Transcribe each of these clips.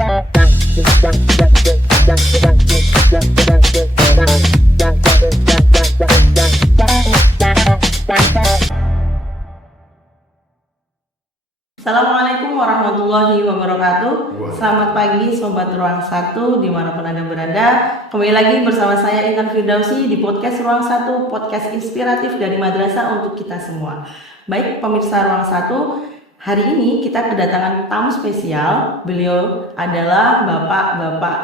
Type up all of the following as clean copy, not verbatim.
Assalamualaikum warahmatullahi wabarakatuh. Selamat pagi Sobat Ruang 1 dimanapun Anda berada. Kembali lagi bersama saya Intan Firdausi di podcast Ruang 1, podcast inspiratif dari madrasah untuk kita semua. Baik pemirsa Ruang 1, hari ini kita kedatangan tamu spesial. Beliau adalah Bapak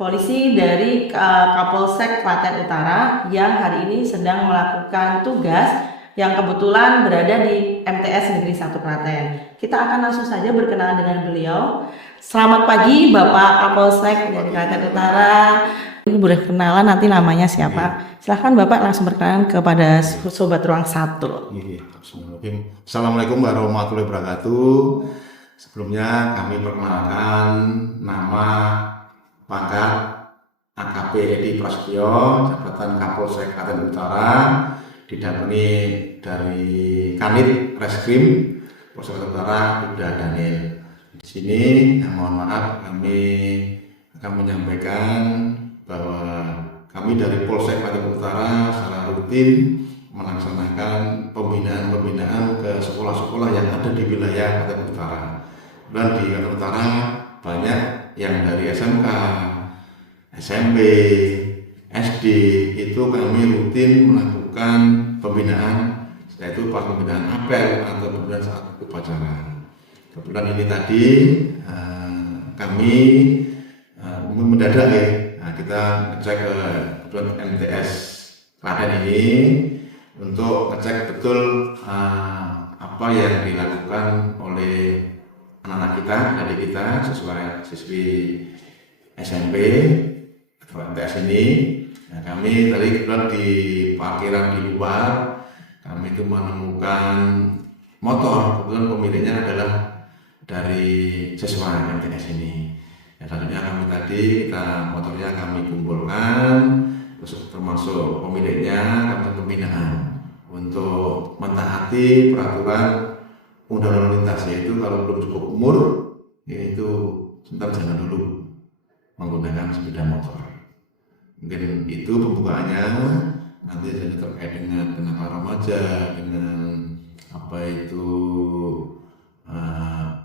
polisi dari Kapolsek Klaten Utara yang hari ini sedang melakukan tugas yang kebetulan berada di MTS Negeri 1 Klaten. Kita akan langsung saja berkenalan dengan beliau. Selamat pagi Bapak Kapolsek dari Klaten Utara. Ini boleh kenalan nanti namanya siapa? Silahkan Bapak langsung berkenalan kepada Sobat Ruang 1. Assalamualaikum warahmatullahi wabarakatuh. Sebelumnya kami perkenalkan nama, pangkat AKP Edi Prasetyo, jabatan Kapolsek Klaten Utara, didampingi dari Kanit Reskrim Polsek Klaten Utara Ibda Daniel. Di sini mohon maaf kami akan menyampaikan bahwa kami dari Polsek Klaten Utara secara rutin melaksanakan pembinaan ke sekolah-sekolah yang ada di wilayah Klaten Utara. Dan di Klaten Utara banyak yang dari SMK, SMP, SD itu kami rutin melakukan pembinaan, yaitu pas pembinaan apel atau pembinaan saat upacara. Kebetulan ini tadi kami mendadak ya, kita ngecek ke MTS Klaten ini untuk ngecek betul apa yang dilakukan oleh anak-anak kita, adik kita, siswi SMP atau MTS ini. Nah, kami tadi kebetulan di parkiran di luar, kami itu menemukan motor. Kebetulan pemiliknya adalah dari siswa MTS ini. Ya, selanjutnya kami tadi motornya kami kumpulkan, termasuk pemiliknya, kami pembinaan untuk mentaati peraturan undang-undang lintas, yaitu kalau belum cukup umur, yaitu sebentar jangan dulu menggunakan sepeda motor. Mungkin itu pembukaannya. Nanti saya terkait dengan kenakalan remaja, dengan apa itu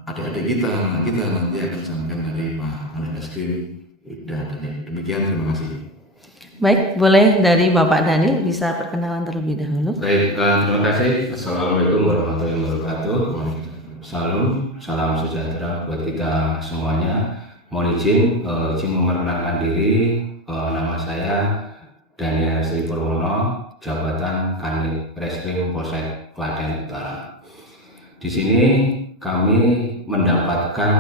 adik-adik kita nanti akan disampaikan dari Pak Kanit Reskrim Ibda Daniel. Demikian, terima kasih. Baik, boleh dari Bapak Daniel bisa perkenalan terlebih dahulu. Baik, terima kasih. Assalamualaikum warahmatullahi wabarakatuh. Salam sejahtera buat kita semuanya. Mohon izin memperkenalkan diri. Nama saya Daniel Sri Purwono, jabatan Kanit Reskrim Polsek Klaten Utara. Di sini kami mendapatkan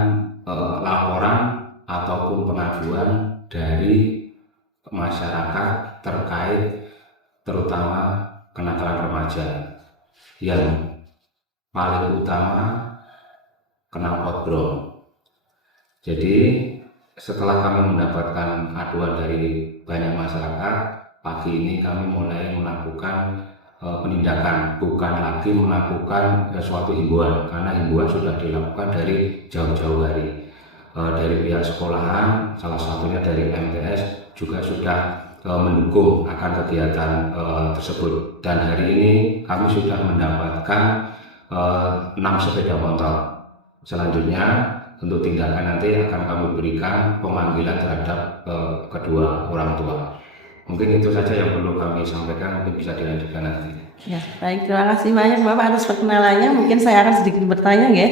laporan ataupun pengaduan dari masyarakat terkait terutama kenakalan remaja, yang paling utama knalpot brom. Jadi setelah kami mendapatkan aduan dari banyak masyarakat, pagi ini kami mulai melakukan penindakan, bukan lagi melakukan suatu himbauan, karena himbauan sudah dilakukan dari jauh-jauh hari. Dari pihak sekolahan, salah satunya dari MTS juga sudah mendukung akan kegiatan tersebut. Dan hari ini kami sudah mendapatkan 6 sepeda motor. Selanjutnya untuk tindakan nanti akan kami berikan pemanggilan terhadap kedua orang tua. Mungkin itu saja yang perlu kami sampaikan, mungkin bisa dilanjutkan nanti. Ya, baik, terima kasih banyak Bapak atas perkenalannya. Mungkin saya akan sedikit bertanya ya,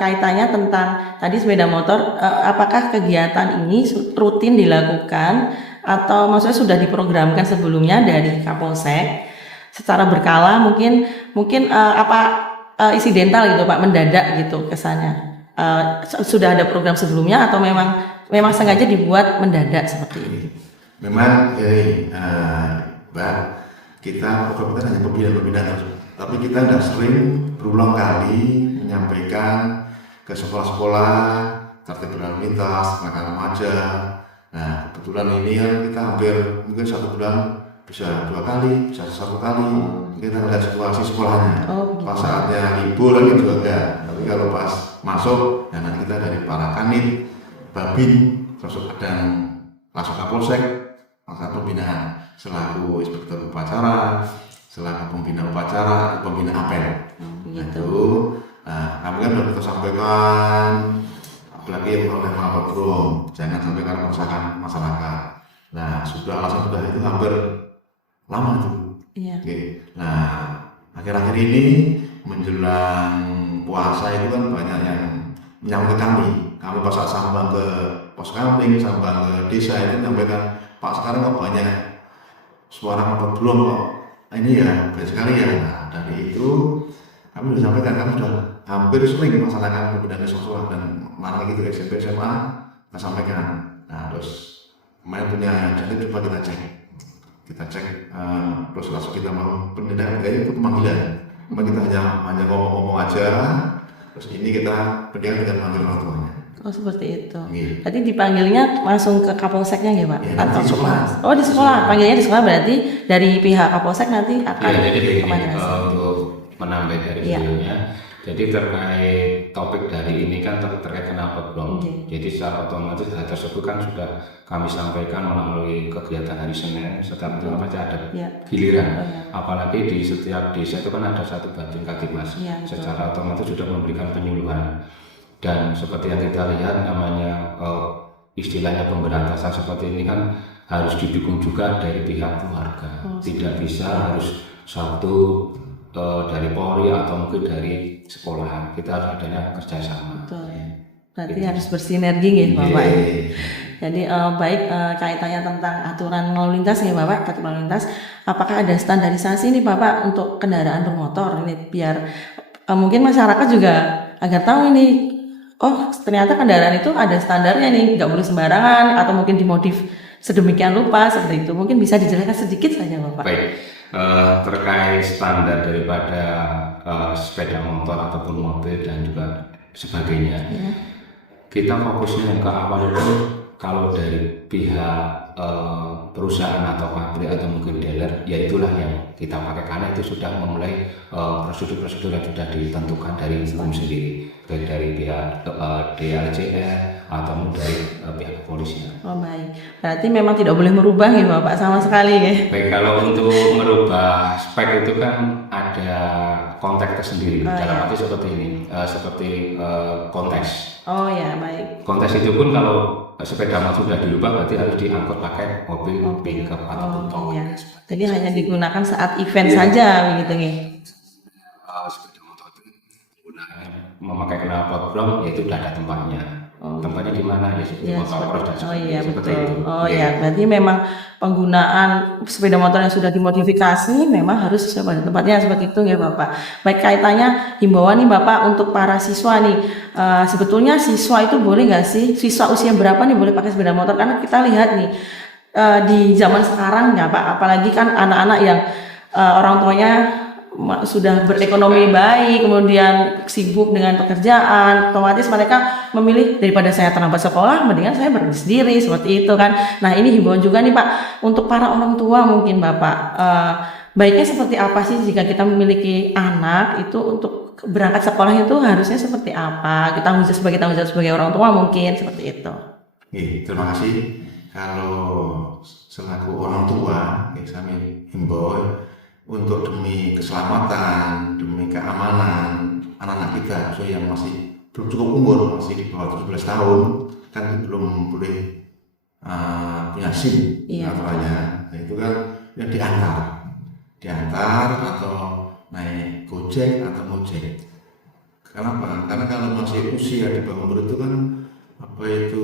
kaitannya tentang tadi sepeda motor, apakah kegiatan ini rutin dilakukan atau maksudnya sudah diprogramkan sebelumnya dari Kapolsek secara berkala, mungkin insidental gitu Pak, mendadak gitu kesannya. Sudah ada program sebelumnya atau memang sengaja dibuat mendadak seperti ini? Memang Mbak, kita program kita hanya pembinaan, tapi kita tidak sering berulang kali menyampaikan ke sekolah-sekolah tertib berlalu lintas, kenakalan remaja. Nah, kebetulan ini kan kita hampir mungkin 1 bulan bisa 2 kali, bisa 1 kali. Kita melihat situasi sekolahnya. Pas saatnya libur lagi juga enggak. Tapi kalau pas masuk, ya nanti kita dari para kanit Babin, termasuk kadang langsung Kapolsek, melaksanakan pembinaan selaku inspektur upacara, selaku pembina upacara, atau pembina apel. Nah, itu kami kan sudah kita sampaikan, apalagi oleh Pak Bro, jangan sampaikan kerusakan masyarakat. Nah, alasan sudah itu hampir lama tuh. Iya. Oke. Nah, akhir-akhir ini menjelang puasa itu kan banyak yang menyambut kami. Kami pas sambang ke pos kampling, sambang ke desa itu menyampaikan, Pak sekarang kok banyak suara motor belum kok. Ini ya banyak sekali ya. Nah, dari itu kami sudah sampaikan, kami sudah hampir sering melaksanakan pembinaan seksual dan mana gitu SMP SMA kita sampaikan. Nah, terus kemarin punya jadi coba kita cek terus langsung kita mau penindakan itu pemanggilan. Cuma kita hanya ngomong-ngomong aja, terus ini kita penindakan dengan manggil orang tuanya. Oh seperti itu. Iya. Berarti dipanggilnya langsung ke Kapolseknya ya Pak? Iya, Atau di sekolah. Oh di sekolah, panggilnya di sekolah berarti dari pihak Kapolsek nanti akan Ya, jadi begini, kemana? untuk menambah dari Iya. videonya, jadi terkait topik dari ini kan terkait kenapa belum. Oke. Jadi secara otomatis hal tersebut kan sudah kami sampaikan melalui kegiatan hari Senin. Setiap itu pasti ada Iya. giliran. Oh, iya. Apalagi di setiap desa itu kan ada satu batin Katimas. Iya, betul. Secara otomatis sudah memberikan penyuluhan. Dan seperti yang kita lihat namanya istilahnya pemberantasan seperti ini kan harus didukung juga dari pihak keluarga. Tidak bisa harus satu dari Polri atau mungkin dari sekolahan. Kita harus adanya kerjasama. Betul. Berarti harus bersinergi ya Bapak. Iya. Jadi baik kaitannya tentang aturan lalu lintas ya Bapak, tertib lalu lintas. Apakah ada standarisasi nih Bapak untuk kendaraan bermotor ini biar mungkin masyarakat juga agar tahu ini, oh ternyata kendaraan itu ada standarnya nih, nggak boleh sembarangan atau mungkin dimodif sedemikian rupa seperti itu. Mungkin bisa dijelaskan sedikit saja Bapak. Baik, terkait standar daripada sepeda motor ataupun mobil dan juga sebagainya, kita fokusnya yang ke awal itu kalau dari pihak perusahaan atau pabrik atau mungkin dealer, ya itulah yang kita pakai karena itu sudah memulai prosedur-prosedur yang sudah ditentukan dari hukum sendiri, baik dari pihak DLCR atau dari pihak kepolisian. Oh baik, berarti memang tidak boleh merubah ya Bapak sama sekali ya. Baik, kalau untuk merubah spek itu kan ada konteks tersendiri. Dalam arti seperti ini, seperti konteks. Oh ya baik. Konteks itu pun kalau sepeda motor sudah dirubah berarti harus diangkut pakai mobil pickup ataupun tong. Iya. Jadi hanya digunakan saat event saja begitu nih. Sepeda motor itu memakai knalpot brom, yaitu sudah ada tempatnya. Tempatnya di mana ya seperti Ya, motor cross dan oh iya seperti betul. itu. Oh iya, berarti memang penggunaan sepeda motor yang sudah dimodifikasi memang harus sesuai pada tempatnya seperti itu ya Bapak. Baik, kaitannya himbauan nih Bapak untuk para siswa nih. Sebetulnya siswa itu boleh nggak sih? Siswa usia berapa nih boleh pakai sepeda motor? Karena kita lihat nih di zaman sekarang ya Pak, apalagi kan anak-anak yang orang tuanya sudah berekonomi baik, kemudian sibuk dengan pekerjaan, otomatis mereka memilih daripada saya terlambat sekolah, mendingan saya berhenti sendiri, seperti itu kan. Nah ini himbauan juga nih Pak, untuk para orang tua mungkin Bapak, baiknya seperti apa sih jika kita memiliki anak itu untuk berangkat sekolah itu harusnya seperti apa? Kita sebagai tanggung jawab sebagai orang tua mungkin seperti itu. Oke, terima kasih. Kalau selaku orang tua, kami himbau untuk demi keselamatan, demi keamanan anak-anak kita, so yang masih belum cukup umur, masih di bawah 17 tahun, kan belum boleh punya SIM aturannya. Nah, itu kan yang diantar atau naik Gojek atau Mojek. Kenapa? Karena kalau masih usia di bawah umur itu kan apa itu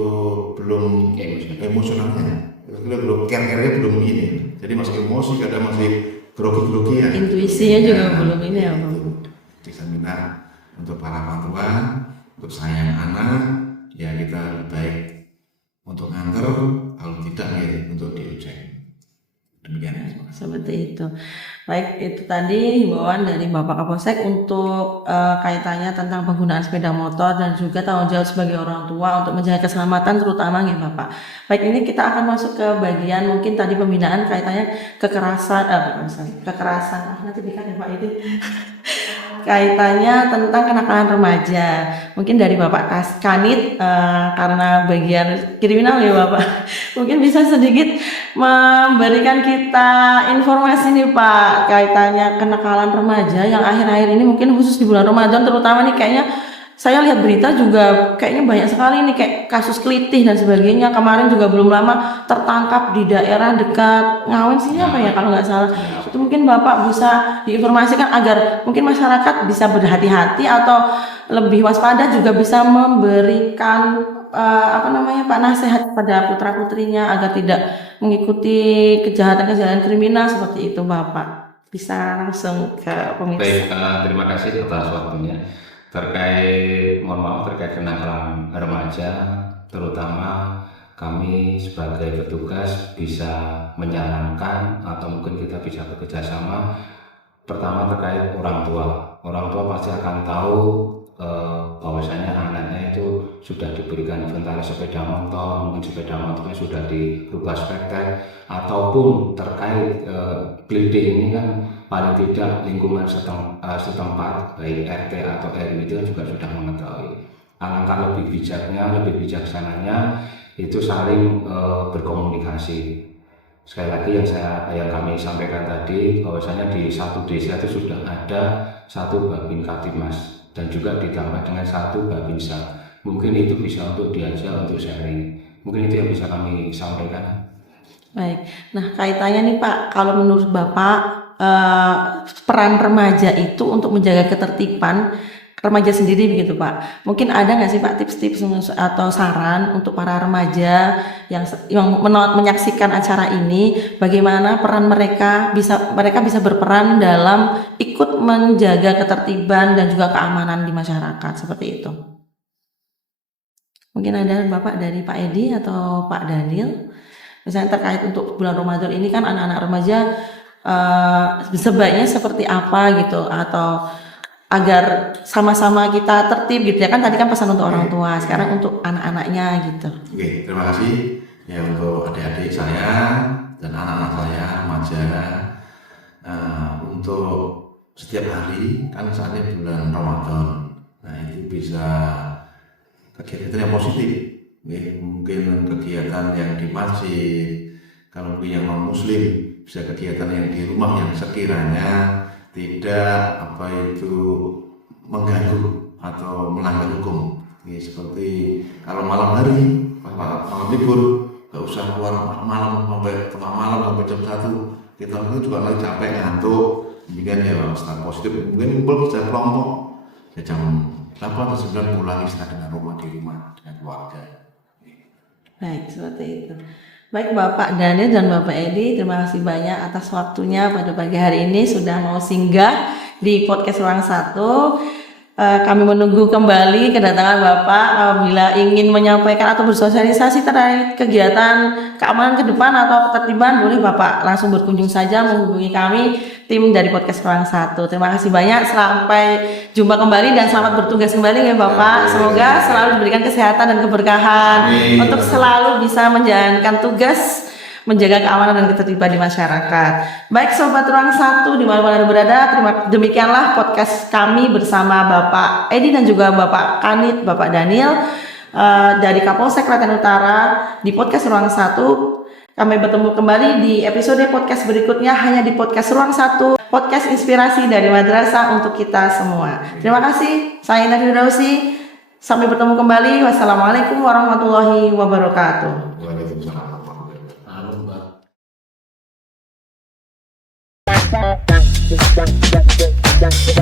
belum emosionalnya, itu belum care-nya belum ini, jadi masih emosi, kadang masih grogi-grogi ya. Intuisinya juga belum ini ya Bang. Jadi saya minta untuk para orang tua, untuk sayang anak, ya kita lebih baik untuk nganter, kalau tidak ya untuk diucek. Demikian. Seperti itu. Baik, itu tadi himbauan dari Bapak Kapolsek untuk kaitannya tentang penggunaan sepeda motor dan juga tanggung jawab sebagai orang tua untuk menjaga keselamatan terutama ya Bapak. Baik, ini kita akan masuk ke bagian mungkin tadi pembinaan kaitannya kekerasan nanti dikat ya Pak ini. kaitannya tentang kenakalan remaja. Mungkin dari Bapak Kanit, karena bagian kriminal ya Bapak, mungkin bisa sedikit memberikan kita informasi nih Pak, kaitannya kenakalan remaja yang akhir-akhir ini mungkin khusus di bulan Ramadan terutama nih kayaknya saya lihat berita juga kayaknya banyak sekali nih kayak kasus kelitih dan sebagainya. Kemarin juga belum lama tertangkap di daerah dekat Ngawen sih apa ya kalau nggak salah. Itu mungkin Bapak bisa diinformasikan agar mungkin masyarakat bisa berhati-hati atau lebih waspada, juga bisa memberikan Pak nasihat pada putra-putrinya agar tidak mengikuti kejahatan-kejahatan kriminal seperti itu Bapak. Bisa langsung ke pemirsa. Baik, terima kasih atas waktunya. Terkait kenakalan remaja, terutama kami sebagai petugas bisa menyarankan atau mungkin kita bisa bekerja sama. Pertama terkait orang tua pasti akan tahu bahwasanya anaknya itu sudah diberikan inventaris sepeda motor, mungkin sepeda motornya sudah dirubah spektek, ataupun terkait kelitih ini kan paling tidak lingkungan setempat baik RT atau RW itu juga sudah mengetahui. Alangkah lebih bijaksananya itu saling berkomunikasi. Sekali lagi yang kami sampaikan tadi bahwasanya di satu desa itu sudah ada satu Babin Katimas dan juga ditambah dengan satu Babinsa. Mungkin itu bisa untuk diajak untuk sharing. Mungkin itu yang bisa kami sampaikan. Baik. Nah, kaitannya nih Pak, kalau menurut Bapak peran remaja itu untuk menjaga ketertiban remaja sendiri begitu Pak. Mungkin ada nggak sih Pak tips-tips atau saran untuk para remaja yang menyaksikan acara ini, bagaimana peran mereka bisa berperan dalam ikut menjaga ketertiban dan juga keamanan di masyarakat seperti itu. Mungkin ada Bapak dari Pak Edi atau Pak Daniel, misalnya terkait untuk bulan Ramadan ini kan anak-anak remaja sebaiknya seperti apa gitu, atau agar sama-sama kita tertib gitu ya kan, tadi kan pesan untuk orang tua, sekarang untuk anak-anaknya gitu. Oke, terima kasih ya untuk adik-adik saya dan anak-anak saya remaja. Untuk setiap hari kan saat ini bulan Ramadan, nah itu bisa kegiatan yang positif, mungkin kegiatan yang di masjid, kalau mungkin yang non muslim bisa kegiatan yang di rumah yang sekiranya tidak mengganggu atau melanggar hukum. Seperti kalau malam hari, malam libur, nggak usah keluar malam sampai tengah malam sampai jam 1. Kita itu juga lagi capek ngantuk, kemudian ya setelah positif mungkin kumpul bisa kelompok ya jam 8 atau 9 pulang istirahat di rumah dengan keluarga. Baik, seperti itu. Baik Bapak Daniel dan Bapak Edi, terima kasih banyak atas waktunya pada pagi hari ini sudah mau singgah di podcast Ruang 1. Kami menunggu kembali kedatangan Bapak apabila ingin menyampaikan atau bersosialisasi terkait kegiatan keamanan ke depan atau ketertiban, boleh Bapak langsung berkunjung saja menghubungi kami tim dari podcast Ruang 1. Terima kasih banyak, sampai jumpa kembali dan selamat bertugas kembali ya Bapak. Semoga selalu diberikan kesehatan dan keberkahan. Amin. Untuk selalu bisa menjalankan tugas menjaga keamanan dan ketertiban di masyarakat. Baik Sobat Ruang 1 dimanapun Anda berada, demikianlah podcast kami bersama Bapak Edi dan juga Bapak Kanit, Bapak Daniel dari Kapolsek Klaten Utara di podcast Ruang 1. Kami bertemu kembali di episode podcast berikutnya hanya di podcast Ruang 1, podcast inspirasi dari madrasah untuk kita semua. Terima kasih, saya Indah Firdausi. Sampai bertemu kembali. Wassalamualaikum warahmatullahi wabarakatuh. Waalaikumsalam. Bye.